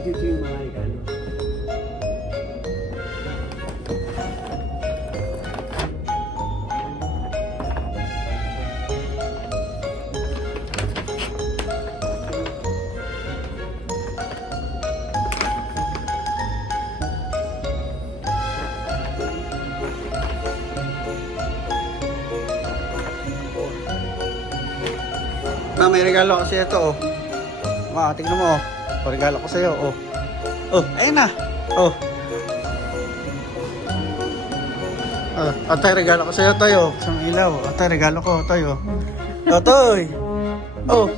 Dito yung mga regalo. May regalo ko sa'yo ito, oh. Tignan mo, oh. Regalo ko sa'yo, oh. Oh, ayun na. Oh. Atay, regalo ko sa'yo, Toy, oh. Isang ilaw. Atay, regalo ko, Toy, oh. Oh, Toy. Oh.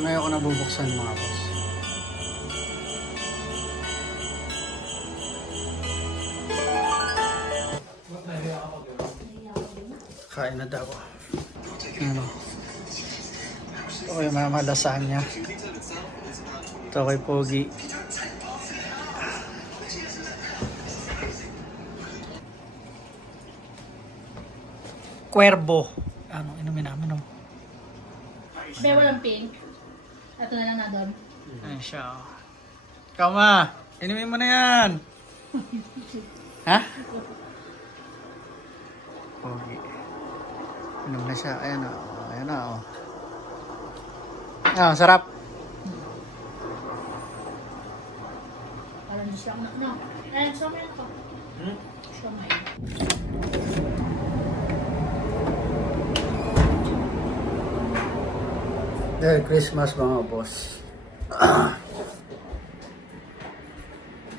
Mamaya ako nabubuksan mga boss. Kain na daw. Ano? Ito kay Mama Lasagna. Ito kay Pogi. Cuervo. Ano, inumin namin, oh. Be, walang pink. Ito na lang na doon. Ayan siya, oh. Ikaw, Ma. Inumin mo na yan. Ha? Pogi. Inom na siya. Ayan, oh. Ayan na, oh. Ah, sarap. Parang gusto lang na. No. Ayan, somay na to. Somay. Merry Christmas mga boss.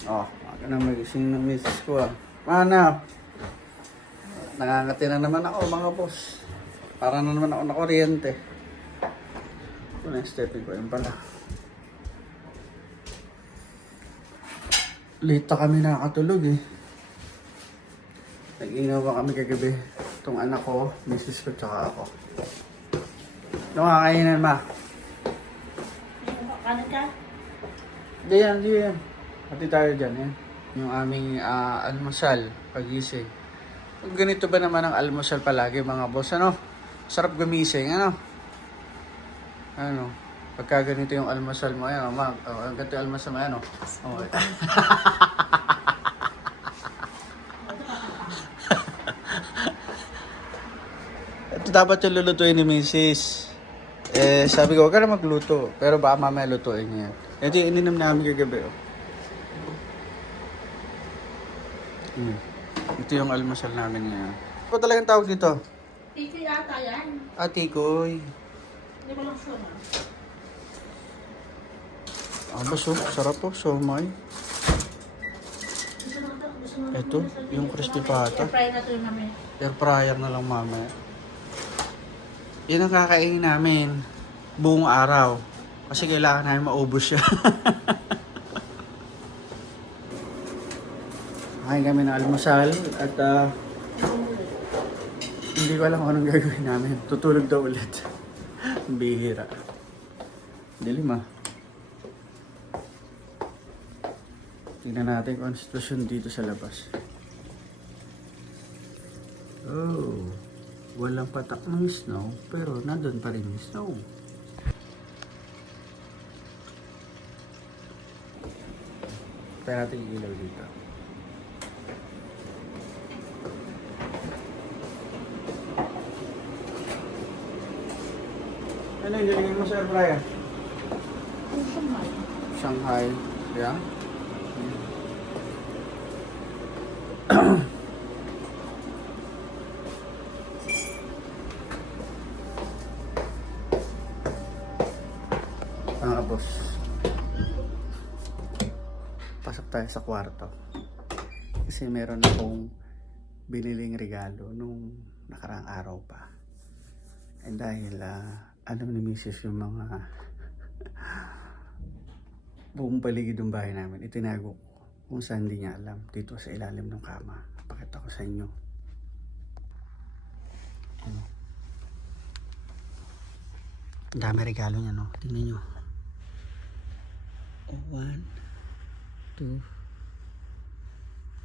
Oh, ako na magising ng misis ko, ah. Mana? Nangangati na naman ako mga boss. Para na naman ako nakuryente. Ito na yung stepping ko yun pala. Late na kami nakakatulog, eh. Nag-ingaw pa kami kagabi. Itong anak ko, misis ko, tsaka ako. Ano kakainan, Ma? Kanan ka? Di yan. Pati tayo dyan, eh. Yung aming almusal, pagising. Ganito ba naman ang almusal palagi, mga boss, ano? Sarap gumising, ano? Ano? Pagka ganito yung almusal mo, ayan, ganito yung almusal mo, ayan, oh. Ito dapat yung lulutuin ni Mrs. Sabi ko, huwag ka na magluto. Pero baka mamaya lutuin niya. Ito yung ininom namin kagabi, oh. Ito yung almusal namin ngayon. Ano talagang tawag dito? Titi ata yan. Tikoy. Hindi ko lang sure. Baso, sarap po, somay. Ito, yung crispy pata. I-fry na ito yung namin. Air fryer na lang mamaya. Yan ang kakainin namin buong araw. Kasi kailangan namin maubos siya. Kain kami ng almusal at hindi ko alam kung anong gagawin namin. Tutulog daw ulit. Bihira. Dilim, ah. Tingnan natin kung ano sitwasyon dito sa labas. Oh, walang patak ng snow, pero nandun pa rin yung snow. Kaya natin yung ilaw dito. Ano yung nilingin mo sa air fryer? Shanghai. Shanghai. Yeah? Mga boss, pasok tayo sa kwarto kasi meron akong biniling regalo nung nakaraang araw pa, and dahil alam ni Mrs. yung mga buong paligid ng bahay namin, itinago ko kung saan hindi niya alam, dito sa ilalim ng kama. Pakita ko sa inyo. Ano? Ang dami regalo niya, no? Tingnan nyo. 1, 2,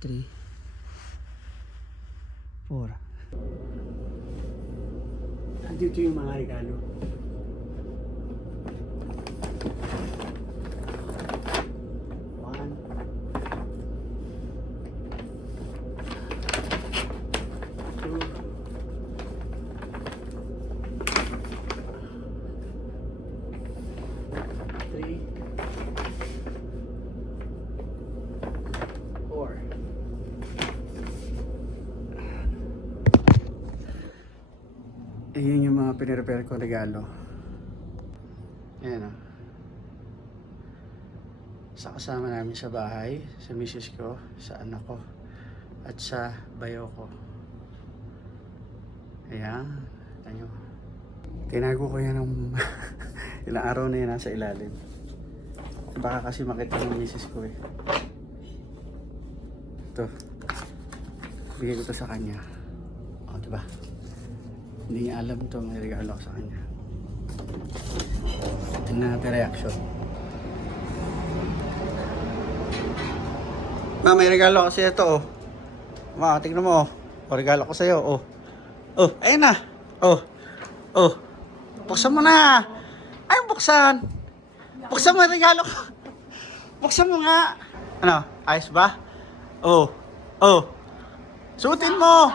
3, 4. Andito yung mga regalo. One. Two. Three. 4. Ayun yung mga pinirepare ko regalo. Ayan o. Sa kasama namin sa bahay, sa misis ko, sa anak ko, at sa bayo ko. Ayan. Tayo. Tinago ko yan ng ilang araw na yan nasa ilalim. Baka kasi makita ng misis ko eh. Ito. Bigay ko to sa kanya. O, diba? Hindi niya alam ito, may regalo ako sa kanya. Tingnan natin reaction. Ma, may regalo kasi ito, oh. Ma, tingnan mo, oh. O, regalo ko sa'yo, oh. Oh, ayun na. Oh. Oh. Buksan mo na. Ay, buksan. Buksan mo yung regalo ko. Buksan mo nga. Ano, ayos ba? Oh. Oh. Suotin mo.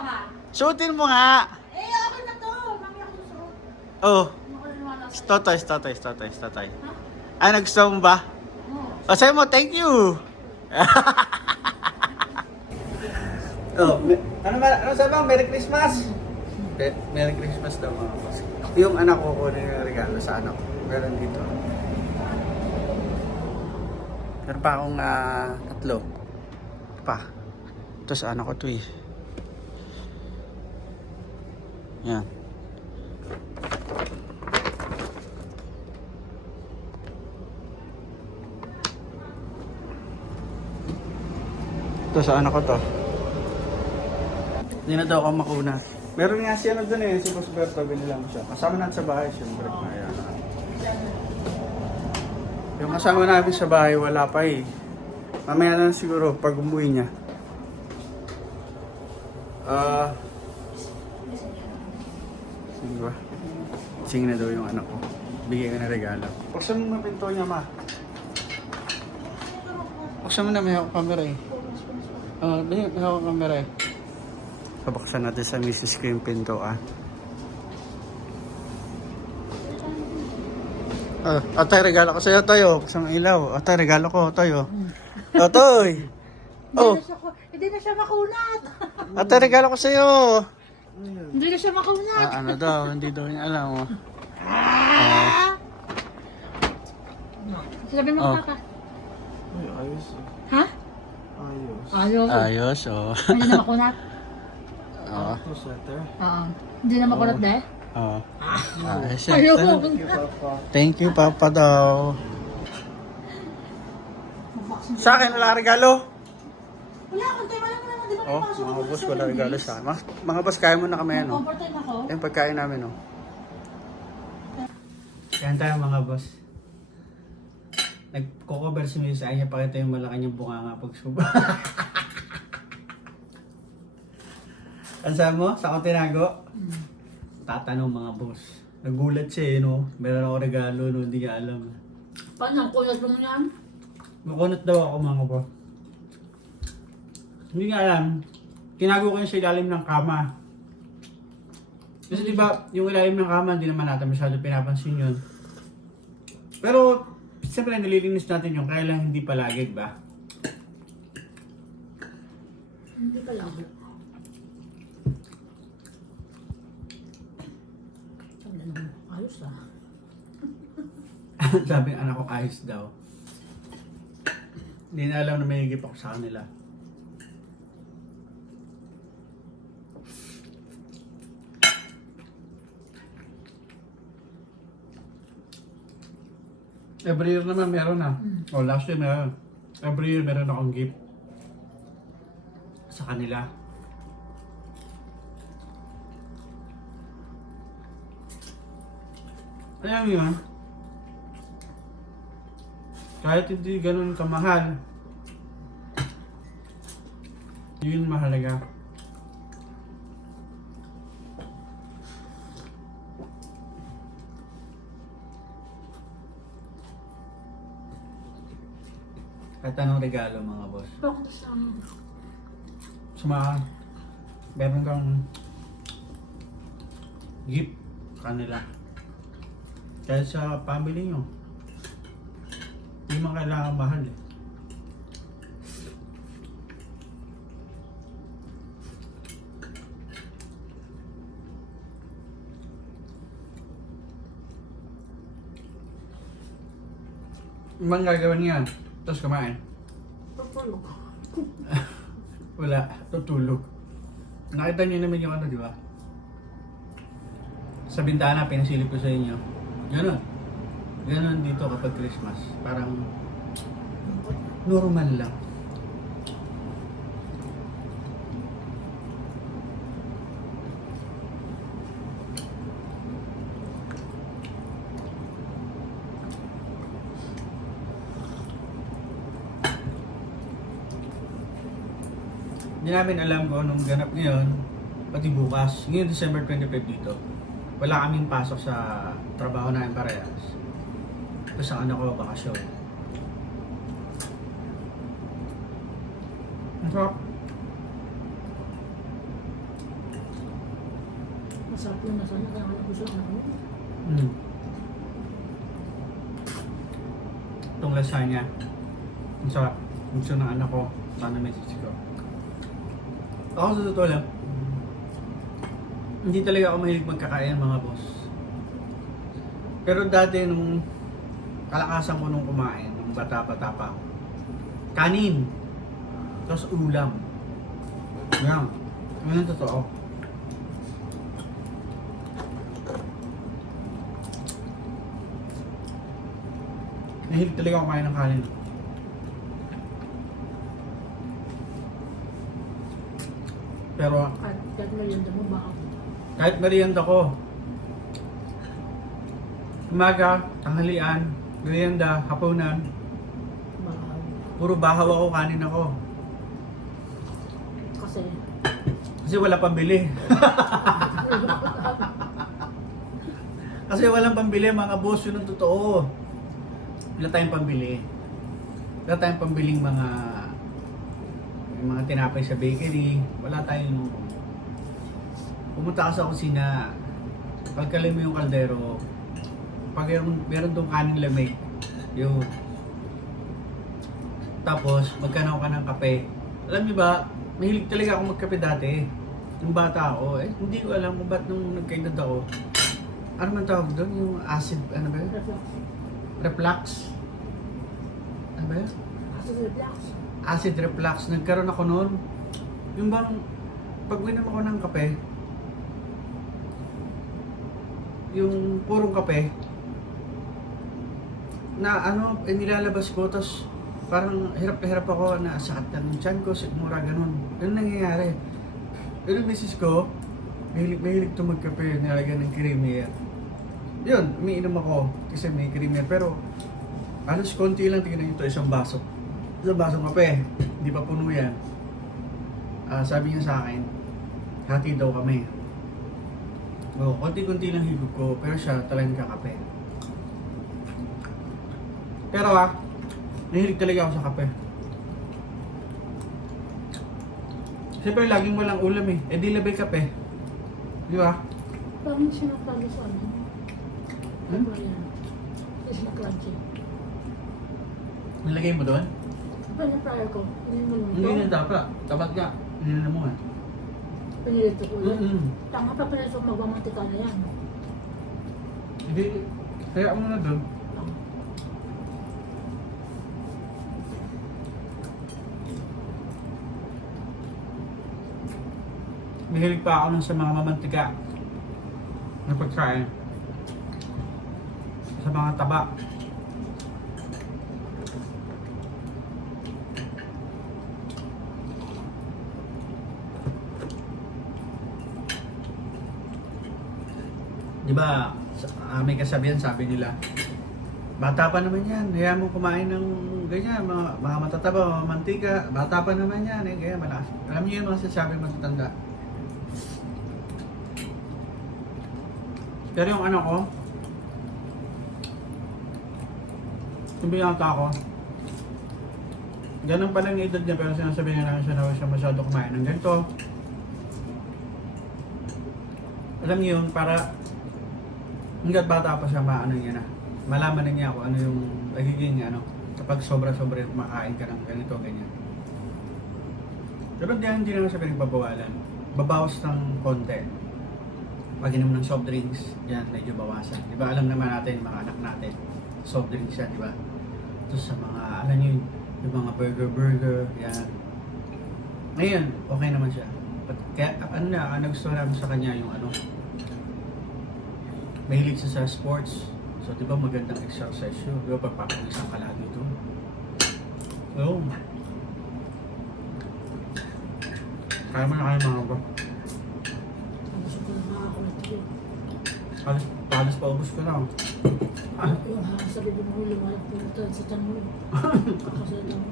Suotin mo nga. Eh, okay na to. Mami ako susuot. Oh. Makaliwala sa... Totoy. Ay, nagustuhan mo ba? Oo. O, sabi mo, thank you. Oh, ano sabi mo? Merry Christmas? Merry Christmas daw mga boss. Yung anak ko kunin yung regalo sa anak ko. Meron dito. Meron pa akong 3. Ito pa. Ito sa anak ko to eh. Yan. Ito sa anak ko to. Hindi na daw ako makuna. Meron nga siya na dun eh, si Boss Berto, binilang siya. Kasama natin sa bahay, siyempre. Ayan. Yung kasama namin sa bahay, wala pa eh. Mamaya na siguro, pag umuwi niya. Sige ba? Sing na daw yung anak ko. Bigay ko na regalo. Buksan mo yung pinto niya, ma. Buksan mo na, may hawak camera eh. May hawak camera eh. Pabuksan natin sa misis ko yung pintuan. Atay, regalo ko sa'yo, Toyo. Buksan ang ilaw. Atay, regalo ko, Toyo. Toy! Oh, Hindi na siya makunat. atay, regalo ko sa'yo. Hindi na siya makunat. Ano daw, hindi daw niya alam. Oh. Sabi mo Oh. kaka. Ay, ayos. Ha? Ayos. Ayos. Ayos, oh. Hindi na makunat. Oo. Ito, sweater. Oo. Hindi na makunat de. Oo. Ayos yan. Ayaw. Thank you, Papa. Thank you, Papa daw. Sa akin, wala regalo. Wala, kantay mo lang naman. Di ba Oh, pumasok mga ako boss, sa wala bilis? regalo sa akin. Mga boss, kaya mo na kami yan, oh. Comforted ako. Yung pagkain namin, oh. Yan tayo, mga boss. Nagko-cover si Misa. Ay niya pakita yung malaki niyang bunganga pag suba. Ano sabi mo? Sa akong tinago? Tatanong mga boss. Nagulat siya eh, no? Meron ako regalo, no? Hindi niya alam. Paano? Ang kunat mo yan? Makunat daw ako, mga boss. Hindi niya alam. Tinago ko yun sa ilalim ng kama. Kasi diba, yung ilalim ng kama, hindi naman natin masyado pinapansin yun. Pero, siyempre nililinis natin yung kaya lang hindi palagi, diba? Hindi pa lang. Ayos ah. Sabi ng anak ko, ayos daw. Hindi na alam na may higip ako sa kanila. Every year naman meron na. O last year meron. Every year meron akong gift sa kanila. Alam mo yun? Kahit hindi ganun kamahal, yun mahalaga. Kahit anong regalo mga boss. Bakit sa Suma, meron kang gift kanila. Kahit sa family nyo, hindi mo kailangan mahal eh. Yung bang gagawin niyan? Tapos kumain? tutulog? Wala, tutulog. Nakita niyo naman yung ano, di ba? Sa bintana, pinasilip ko sa inyo. Ganon. Ganon dito kapag Christmas. Parang normal lang. Hindi namin alam kung anong ganap ngayon, pati bukas. Ngayon, December 25 dito. Wala kaming pasok sa trabaho namin parehas. Tapos ang anak ko, bakasyon. Ang sarap. Masarap yung nasa niya, kaya nga gusto lang ako. Itong lasagna. Ang sarap. Gusto ng anak ko. Sana may sisi ko. Ako sa totoo lang, hindi talaga ako mahilig magkakain mga boss. Pero dati nung kalakasan ko nung kumain, nung bata-bata pa ako, kanin, tapos ulam. Yan. Yun ang totoo. Mahilig talaga ako kumain ng kanin. Pero Kahit merienda mo, baka kahit merienda ko, umaga, tanghalian, merienda, hapunan, baka. puro bahaw ako, kanin ako. Kasi, Kasi wala pambili. Kasi walang pambili mga boss, yun ang totoo. Wala tayong pambili. Wala tayong pambiling mga tinapay sa bakery. Wala tayong... Pumunta ka sa kusina, pagkalay mo yung kaldero, pag meron tong kanin lamig, yun. Tapos, magkanaw ka ng kape. Alam niyo ba, mahilig talaga ako magkape dati. Nung bata ako, hindi ko alam kung ba't nung nagkaedad ako. Ano man tawag doon? Yung acid, ano ba yun? reflux. Reflux? Ano ba yun? Kasi reflux. Acid reflux. Nagkaroon ako noon. Yung bang, pag minom ako ng kape, yung purong kape, na ano, nilalabas ko, tapos parang hirap na hirap ako na sakit na ng tiyan ko, sigmura, ganun. Ganun nangyayari. Pero yung misis ko, mahilig ito magkape, nilagyan ng creamer. Yun, umiinom ako kasi may creamer, pero halos konti lang, tingnan ito, isang basong kape, hindi pa puno yan. Sabi niya sa akin, hati daw kami. Konti-konti lang higop ko, pero siya talagang kakape. Pero nahilig talaga ako sa kape. Siyempre, laging walang ulam eh. Eh di labay kape. Di ba? Parang sinapalo sa ano. Hmm? Ano yan? Is na crunchy. Nilagay mo doon? Pinapryer ko. Hindi mo Hindi lang na dapat. Dapat ka. Hindi na mo pinilito ko yun. Mm-mm. Tama pa pinilito ko magmamantika na yan. Hindi. Kaya mo na doon. Mahilig pa ako nun sa mga mamantika na pagkain. Sa mga taba. Di ba, may kasabihan, sabi nila, Bata pa naman yan. Hayaan mo kumain ng ganyan, mga matataba, mga mantika. Bata pa naman yan. Eh, kaya malakas. Alam niyo yung mga sasabi matatanda. Pero yung anak ko, yung binata ko, ganun pa lang yung edad niya, pero sinasabi nga namin siya na siya masyado kumain ng ganito. Alam niyo yun, para hanggat bata pa siya, maano niya na. Malaman na niya kung ano yung nagiging ano, kapag sobra-sobra yung kumakain ka ng ganito, ganyan. Pero hindi naman siya pinagbabawalan. Babawas ng konti. Pag-inom ng soft drinks, yan, medyo bawasan. Di ba, alam naman natin, yung mga anak natin, soft drinks yan, di ba? Tapos sa mga, alam niyo, yung mga burger, yan. Ngayon, okay naman siya. Kaya, ano na, ang nagustuhan namin sa kanya yung ano, mahilig siya sa sports. So, di ba magandang exercise yun? Di ba, pagpapawisan ka lagi ito? Oo. Kaya mo na kayo mga bro. Gusto ko na makakulit yun. Palas pa ubus ko na. Yung sabi mo huli, walang pumunta sa tanong. Kasi lang mo.